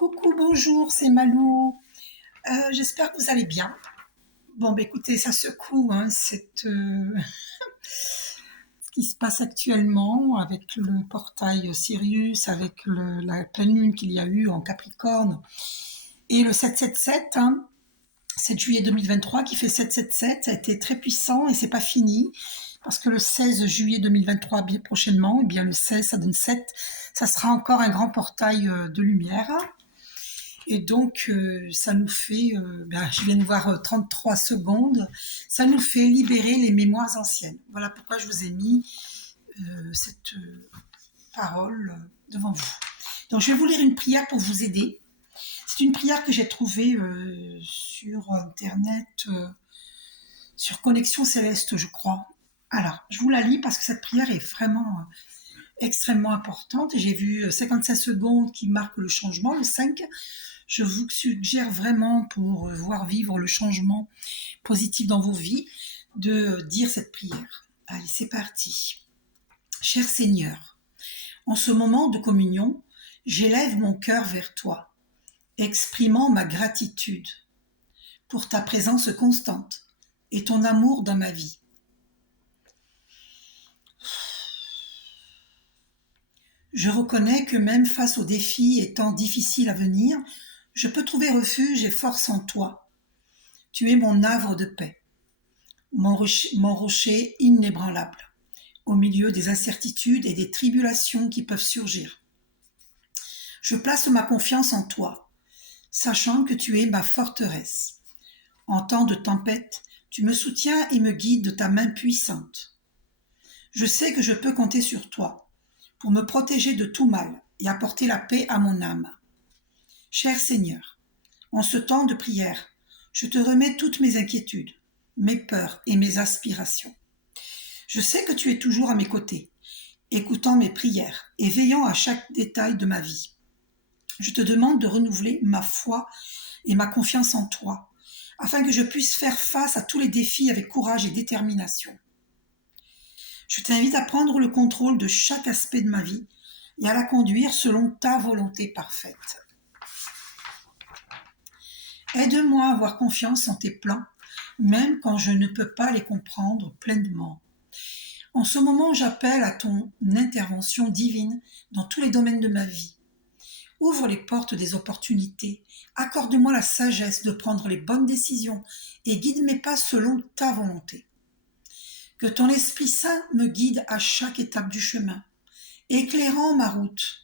Coucou, bonjour, c'est Malou. J'espère que vous allez bien. Bon, bah, écoutez, ça secoue, hein, ce qui se passe actuellement avec le portail Sirius, avec la pleine lune qu'il y a eu en Capricorne, et le 777, hein, 7 juillet 2023 qui fait 777, ça a été très puissant et c'est pas fini. Parce que le 16 juillet 2023, bien prochainement, et bien le 16, ça donne 7, ça sera encore un grand portail de lumière. Et donc, ça nous fait, je viens de voir 33 secondes, ça nous fait libérer les mémoires anciennes. Voilà pourquoi je vous ai mis cette parole devant vous. Donc, je vais vous lire une prière pour vous aider. C'est une prière que j'ai trouvée sur Internet, sur Connexion Céleste, je crois. Alors, je vous la lis parce que cette prière est vraiment extrêmement importante. J'ai vu 55 secondes qui marquent le changement, le 5. Je vous suggère vraiment, pour voir vivre le changement positif dans vos vies, de dire cette prière. Allez, c'est parti. Cher Seigneur, en ce moment de communion, j'élève mon cœur vers toi, exprimant ma gratitude pour ta présence constante et ton amour dans ma vie. Je reconnais que même face aux défis et temps difficiles à venir, je peux trouver refuge et force en toi. Tu es mon havre de paix, mon rocher inébranlable, au milieu des incertitudes et des tribulations qui peuvent surgir. Je place ma confiance en toi, sachant que tu es ma forteresse. En temps de tempête, tu me soutiens et me guides de ta main puissante. Je sais que je peux compter sur toi pour me protéger de tout mal et apporter la paix à mon âme. Cher Seigneur, en ce temps de prière, je te remets toutes mes inquiétudes, mes peurs et mes aspirations. Je sais que tu es toujours à mes côtés, écoutant mes prières et veillant à chaque détail de ma vie. Je te demande de renouveler ma foi et ma confiance en toi, afin que je puisse faire face à tous les défis avec courage et détermination. Je t'invite à prendre le contrôle de chaque aspect de ma vie et à la conduire selon ta volonté parfaite. Aide-moi à avoir confiance en tes plans, même quand je ne peux pas les comprendre pleinement. En ce moment, j'appelle à ton intervention divine dans tous les domaines de ma vie. Ouvre les portes des opportunités, accorde-moi la sagesse de prendre les bonnes décisions et guide mes pas selon ta volonté. Que ton Esprit Saint me guide à chaque étape du chemin, éclairant ma route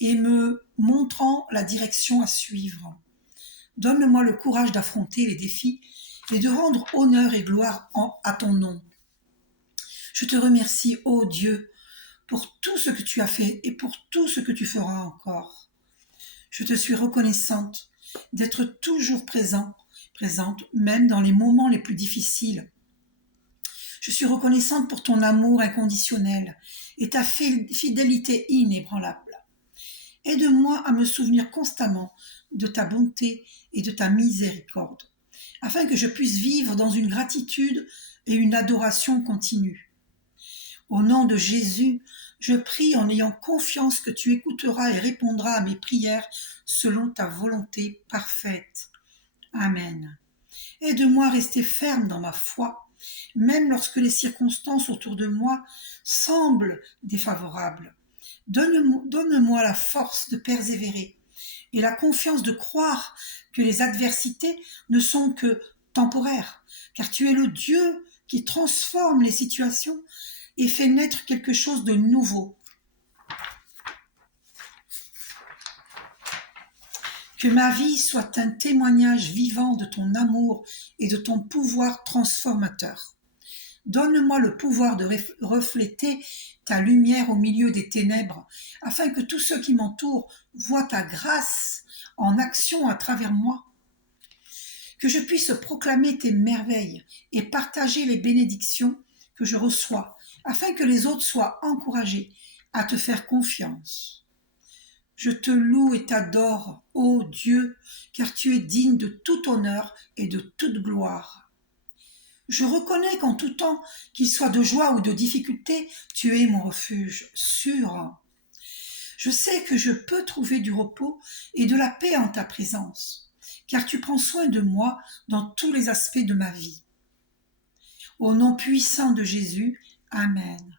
et me montrant la direction à suivre. Donne-moi le courage d'affronter les défis et de rendre honneur et gloire à ton nom. Je te remercie, ô Dieu, pour tout ce que tu as fait et pour tout ce que tu feras encore. Je te suis reconnaissante d'être toujours présente, même dans les moments les plus difficiles. Je suis reconnaissante pour ton amour inconditionnel et ta fidélité inébranlable. Aide-moi à me souvenir constamment de ta bonté et de ta miséricorde, afin que je puisse vivre dans une gratitude et une adoration continue. Au nom de Jésus, je prie en ayant confiance que tu écouteras et répondras à mes prières selon ta volonté parfaite. Amen. Aide-moi à rester ferme dans ma foi, même lorsque les circonstances autour de moi semblent défavorables. Donne-moi la force de persévérer et la confiance de croire que les adversités ne sont que temporaires, car tu es le Dieu qui transforme les situations et fait naître quelque chose de nouveau. Que ma vie soit un témoignage vivant de ton amour et de ton pouvoir transformateur. Donne-moi le pouvoir de refléter ta lumière au milieu des ténèbres, afin que tous ceux qui m'entourent voient ta grâce en action à travers moi. Que je puisse proclamer tes merveilles et partager les bénédictions que je reçois, afin que les autres soient encouragés à te faire confiance. Je te loue et t'adore, ô Dieu, car tu es digne de tout honneur et de toute gloire. Je reconnais qu'en tout temps, qu'il soit de joie ou de difficulté, tu es mon refuge sûr. Je sais que je peux trouver du repos et de la paix en ta présence, car tu prends soin de moi dans tous les aspects de ma vie. Au nom puissant de Jésus, Amen.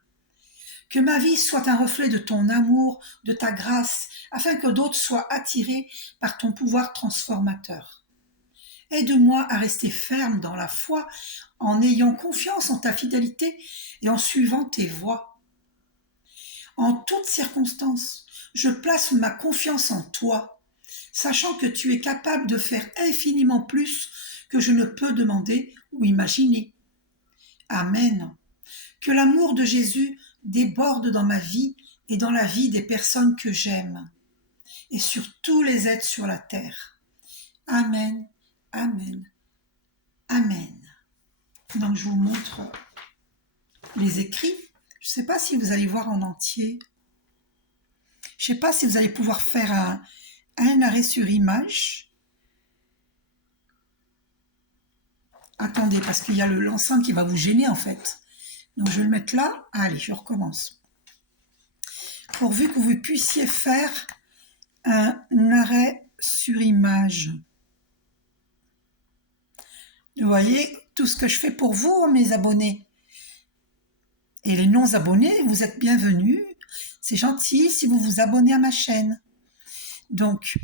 Que ma vie soit un reflet de ton amour, de ta grâce, afin que d'autres soient attirés par ton pouvoir transformateur. Aide-moi à rester ferme dans la foi, en ayant confiance en ta fidélité et en suivant tes voies. En toutes circonstances, je place ma confiance en toi, sachant que tu es capable de faire infiniment plus que je ne peux demander ou imaginer. Amen. Que l'amour de Jésus déborde dans ma vie et dans la vie des personnes que j'aime, et sur tous les êtres sur la terre. Amen, amen, amen. Donc je vous montre les écrits. Je ne sais pas si vous allez voir en entier. Je ne sais pas si vous allez pouvoir faire un arrêt sur image. Attendez, parce qu'il y a l'enceinte qui va vous gêner en fait. Donc je vais le mettre là. Allez, je recommence. Pourvu que vous puissiez faire un arrêt sur image. Vous voyez tout ce que je fais pour vous, mes abonnés. Et les non-abonnés, vous êtes bienvenus. C'est gentil si vous vous abonnez à ma chaîne. Donc,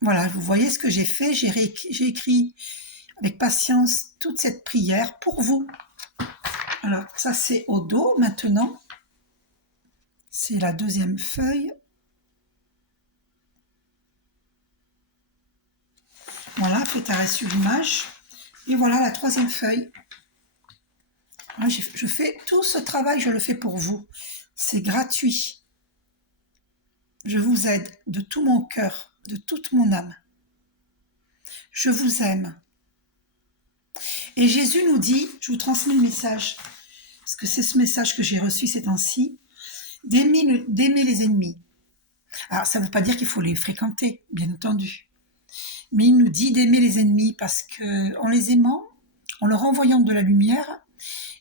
voilà, vous voyez ce que j'ai fait. J'ai écrit avec patience toute cette prière pour vous. Alors, ça c'est au dos maintenant. C'est la deuxième feuille. Voilà, faites arrêt sur image. Et voilà la troisième feuille. Je fais tout ce travail, je le fais pour vous. C'est gratuit. Je vous aide de tout mon cœur, de toute mon âme. Je vous aime. Et Jésus nous dit, je vous transmets le message, parce que c'est ce message que j'ai reçu ces temps-ci, d'aimer les ennemis. Alors, ça ne veut pas dire qu'il faut les fréquenter, bien entendu. Mais il nous dit d'aimer les ennemis parce qu'en les aimant, en leur envoyant de la lumière,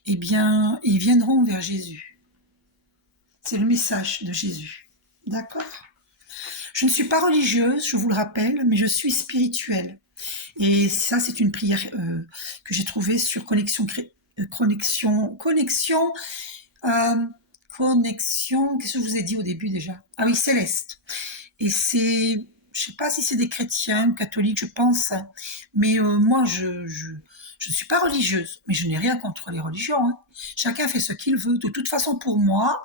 eh bien, ils viendront vers Jésus. C'est le message de Jésus. D'accord ? Je ne suis pas religieuse, je vous le rappelle, mais je suis spirituelle. Et ça, c'est une prière que j'ai trouvée sur Connexion, qu'est-ce que je vous ai dit au début déjà ? Ah oui, Céleste. Et c'est, je ne sais pas si c'est des chrétiens, catholiques, je pense, mais moi, je ne suis pas religieuse, mais je n'ai rien contre les religions. Hein. Chacun fait ce qu'il veut. De toute façon, pour moi,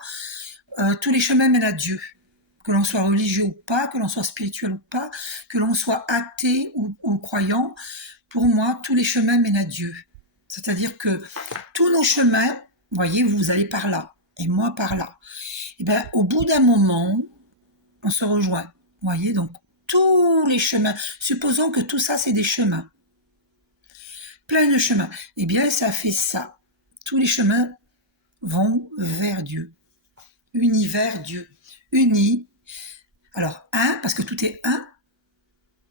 tous les chemins mènent à Dieu. Que l'on soit religieux ou pas, que l'on soit spirituel ou pas, que l'on soit athée ou croyant, pour moi, tous les chemins mènent à Dieu. C'est-à-dire que tous nos chemins, vous voyez, vous allez par là, et moi par là. Et bien, au bout d'un moment, on se rejoint. Vous voyez, donc tous les chemins, supposons que tout ça, c'est des chemins. Plein de chemins. Eh bien, ça fait ça. Tous les chemins vont vers Dieu. Univers Dieu. Unis. Alors, un, parce que tout est un.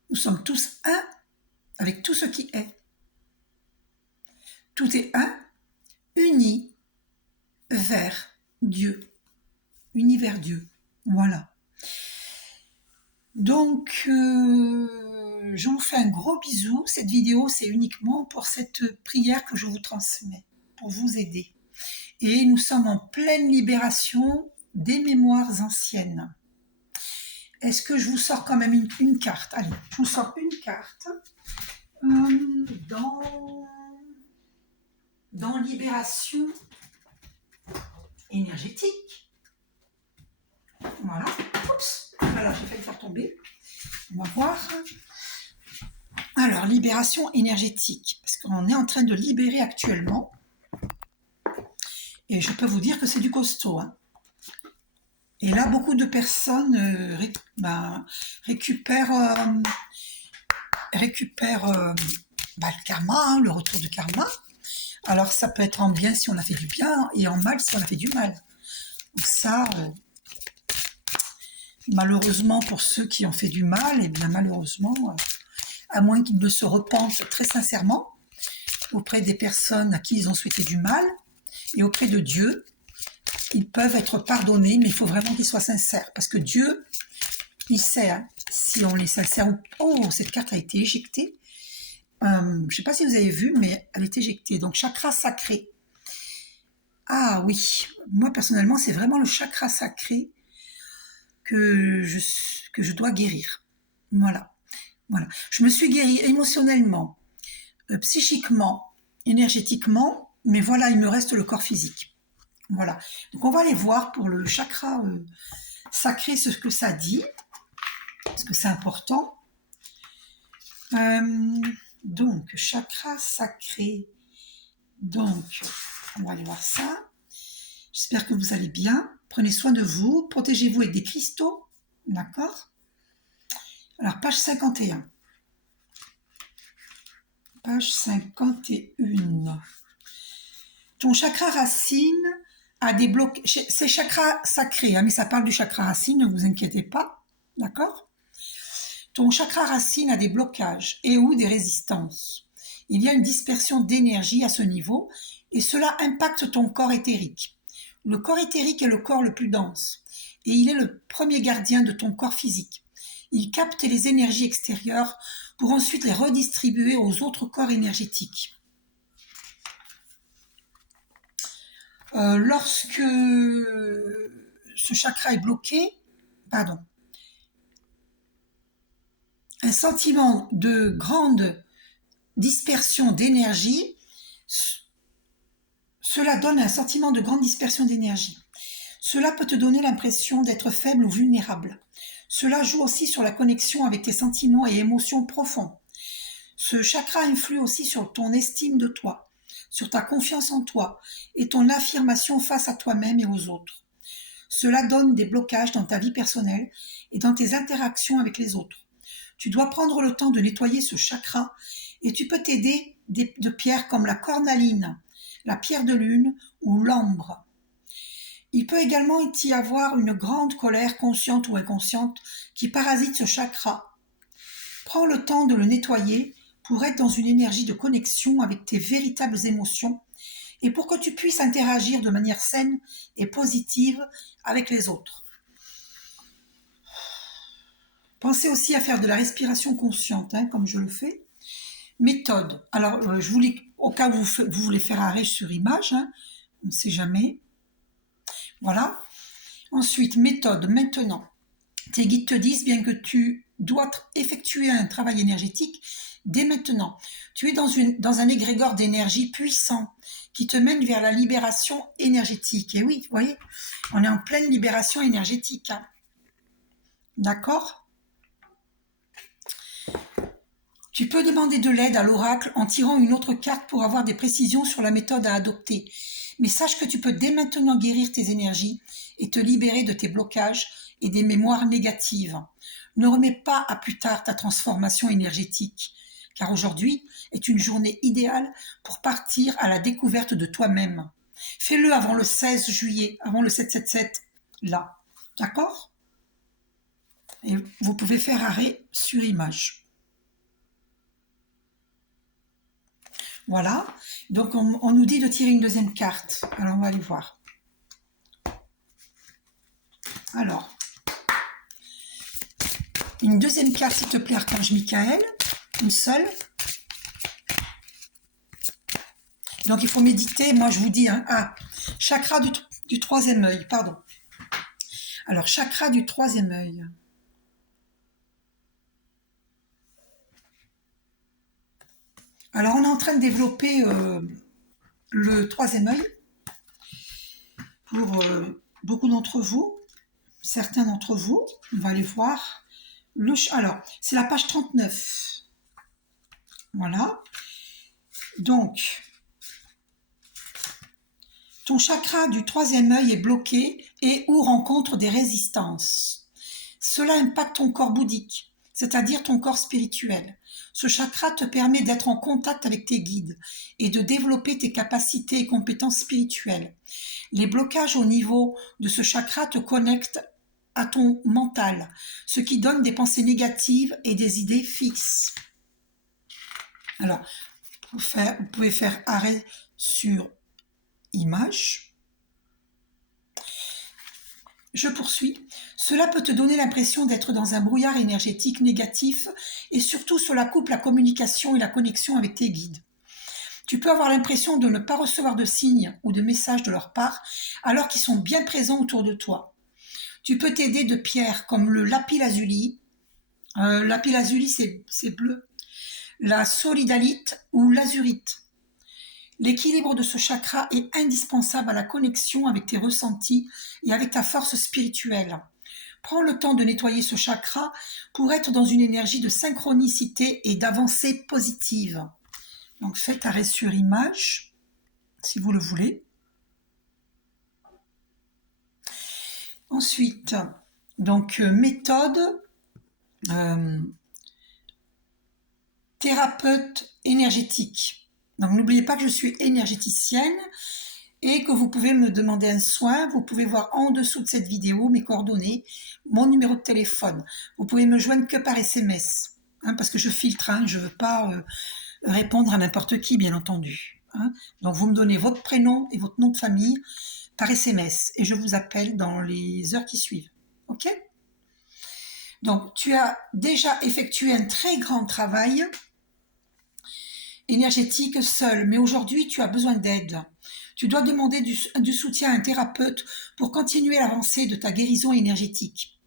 Nous sommes tous un avec tout ce qui est. Tout est un, uni vers Dieu. Uni vers Dieu. Voilà. Donc, je vous fais un gros bisou. Cette vidéo, c'est uniquement pour cette prière que je vous transmets, pour vous aider. Et nous sommes en pleine libération des mémoires anciennes. Est-ce que je vous sors quand même une carte ? Allez, je vous sors une carte dans libération énergétique. Voilà. Oups, voilà, j'ai failli faire tomber. On va voir. Alors, libération énergétique, parce qu'on est en train de libérer actuellement. Et je peux vous dire que c'est du costaud. Hein. Et là, beaucoup de personnes récupèrent le karma, hein, le retour du karma. Alors, ça peut être en bien si on a fait du bien et en mal si on a fait du mal. Donc ça, malheureusement, pour ceux qui ont fait du mal, et bien malheureusement, à moins qu'ils ne se repentent très sincèrement auprès des personnes à qui ils ont souhaité du mal et auprès de Dieu, ils peuvent être pardonnés, mais il faut vraiment qu'ils soient sincères. Parce que Dieu, il sait, hein, si on est sincère ou... Oh, cette carte a été éjectée. Je ne sais pas si vous avez vu, mais elle est éjectée. Donc, chakra sacré. Ah oui, moi personnellement, c'est vraiment le chakra sacré que je dois guérir. Voilà. Voilà. Je me suis guérie émotionnellement, psychiquement, énergétiquement, mais voilà, il me reste le corps physique. Voilà. Donc on va aller voir pour le chakra sacré ce que ça dit, parce que c'est important. Donc, chakra sacré. Donc, on va aller voir ça. J'espère que vous allez bien. Prenez soin de vous. Protégez-vous avec des cristaux. D'accord? Alors, page 51. Page 51. Ton chakra racine a des blocs. C'est chakra sacré, hein, mais ça parle du chakra racine, ne vous inquiétez pas. D'accord? Ton chakra racine a des blocages et ou des résistances. Il y a une dispersion d'énergie à ce niveau et cela impacte ton corps éthérique. Le corps éthérique est le corps le plus dense et il est le premier gardien de ton corps physique. Il capte les énergies extérieures pour ensuite les redistribuer aux autres corps énergétiques. Lorsque ce chakra est bloqué, un sentiment de grande dispersion d'énergie, cela donne un sentiment de grande dispersion d'énergie. Cela peut te donner l'impression d'être faible ou vulnérable. Cela joue aussi sur la connexion avec tes sentiments et émotions profonds. Ce chakra influe aussi sur ton estime de toi, sur ta confiance en toi et ton affirmation face à toi-même et aux autres. Cela donne des blocages dans ta vie personnelle et dans tes interactions avec les autres. Tu dois prendre le temps de nettoyer ce chakra et tu peux t'aider de pierres comme la cornaline, la pierre de lune ou l'ambre. Il peut également y avoir une grande colère consciente ou inconsciente qui parasite ce chakra. Prends le temps de le nettoyer pour être dans une énergie de connexion avec tes véritables émotions et pour que tu puisses interagir de manière saine et positive avec les autres. Pensez aussi à faire de la respiration consciente, hein, comme je le fais. Méthode. Alors, je vous lis au cas où vous voulez faire arrêt sur image, hein, on ne sait jamais. Voilà. Ensuite, méthode. Maintenant, tes guides te disent bien que tu dois effectuer un travail énergétique dès maintenant. Tu es dans un égrégore d'énergie puissant qui te mène vers la libération énergétique. Et oui, vous voyez, on est en pleine libération énergétique. Hein. D'accord ? Tu peux demander de l'aide à l'oracle en tirant une autre carte pour avoir des précisions sur la méthode à adopter. Mais sache que tu peux dès maintenant guérir tes énergies et te libérer de tes blocages et des mémoires négatives. Ne remets pas à plus tard ta transformation énergétique, car aujourd'hui est une journée idéale pour partir à la découverte de toi-même. Fais-le avant le 16 juillet, avant le 777, là. D'accord ? Et vous pouvez faire arrêt sur image. Voilà, donc on nous dit de tirer une deuxième carte. Alors on va aller voir. Alors, une deuxième carte s'il te plaît, Archange Michael, une seule. Donc il faut méditer, moi je vous dis, hein, chakra du troisième œil, pardon. Alors, chakra du troisième œil. Alors on est en train de développer le troisième œil pour beaucoup d'entre vous, certains d'entre vous. On va aller voir. Alors, c'est la page 39. Voilà. Donc, ton chakra du troisième œil est bloqué et ou rencontre des résistances. Cela impacte ton corps bouddhique, c'est-à-dire ton corps spirituel. Ce chakra te permet d'être en contact avec tes guides et de développer tes capacités et compétences spirituelles. Les blocages au niveau de ce chakra te connectent à ton mental, ce qui donne des pensées négatives et des idées fixes. Alors, vous pouvez faire arrêt sur image. Je poursuis. Cela peut te donner l'impression d'être dans un brouillard énergétique négatif et surtout cela coupe la communication et la connexion avec tes guides. Tu peux avoir l'impression de ne pas recevoir de signes ou de messages de leur part alors qu'ils sont bien présents autour de toi. Tu peux t'aider de pierres comme le lapis-lazuli. Lapis-lazuli, c'est bleu. La solidalite ou l'azurite. L'équilibre de ce chakra est indispensable à la connexion avec tes ressentis et avec ta force spirituelle. Prends le temps de nettoyer ce chakra pour être dans une énergie de synchronicité et d'avancée positive. Donc faites arrêt sur image, si vous le voulez. Ensuite, donc méthode thérapeute énergétique. Donc n'oubliez pas que je suis énergéticienne et que vous pouvez me demander un soin. Vous pouvez voir en dessous de cette vidéo mes coordonnées, mon numéro de téléphone. Vous pouvez me joindre que par SMS, parce que je filtre, je ne veux pas répondre à n'importe qui, bien entendu. Donc vous me donnez votre prénom et votre nom de famille par SMS et je vous appelle dans les heures qui suivent. Ok ? Donc tu as déjà effectué un très grand travail énergétique seul, mais aujourd'hui tu as besoin d'aide. Tu dois demander du soutien à un thérapeute pour continuer l'avancée de ta guérison énergétique.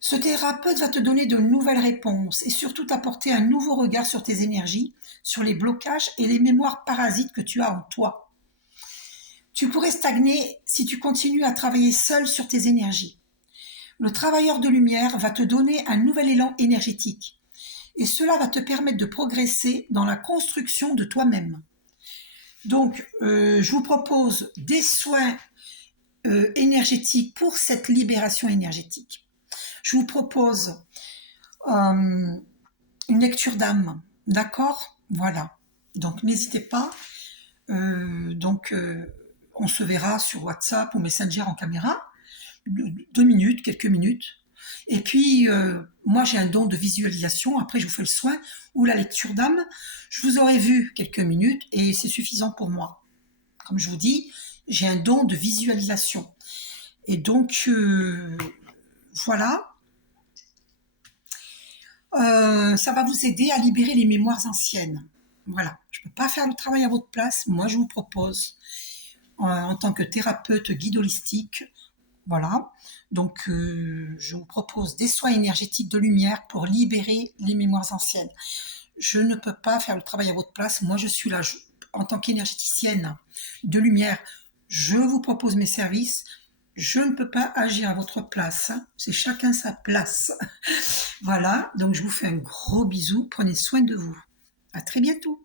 Ce thérapeute va te donner de nouvelles réponses et surtout t'apporter un nouveau regard sur tes énergies, sur les blocages et les mémoires parasites que tu as en toi. Tu pourrais stagner si tu continues à travailler seul sur tes énergies. Le travailleur de lumière va te donner un nouvel élan énergétique. Et cela va te permettre de progresser dans la construction de toi-même. Donc, je vous propose des soins énergétiques pour cette libération énergétique. Je vous propose une lecture d'âme, d'accord ? Voilà. Donc, n'hésitez pas. On se verra sur WhatsApp ou Messenger en caméra. 2 minutes, quelques minutes. Et puis, moi, j'ai un don de visualisation. Après, je vous fais le soin ou la lecture d'âme. Je vous aurai vu quelques minutes et c'est suffisant pour moi. Comme je vous dis, j'ai un don de visualisation. Et donc, voilà. Ça va vous aider à libérer les mémoires anciennes. Voilà. Je ne peux pas faire le travail à votre place. Moi, je vous propose, en tant que thérapeute guide holistique, voilà, donc je vous propose des soins énergétiques de lumière pour libérer les mémoires anciennes. Je ne peux pas faire le travail à votre place, moi je suis là en tant qu'énergéticienne de lumière, je vous propose mes services, je ne peux pas agir à votre place, c'est chacun sa place. Voilà, donc je vous fais un gros bisou, prenez soin de vous. À très bientôt.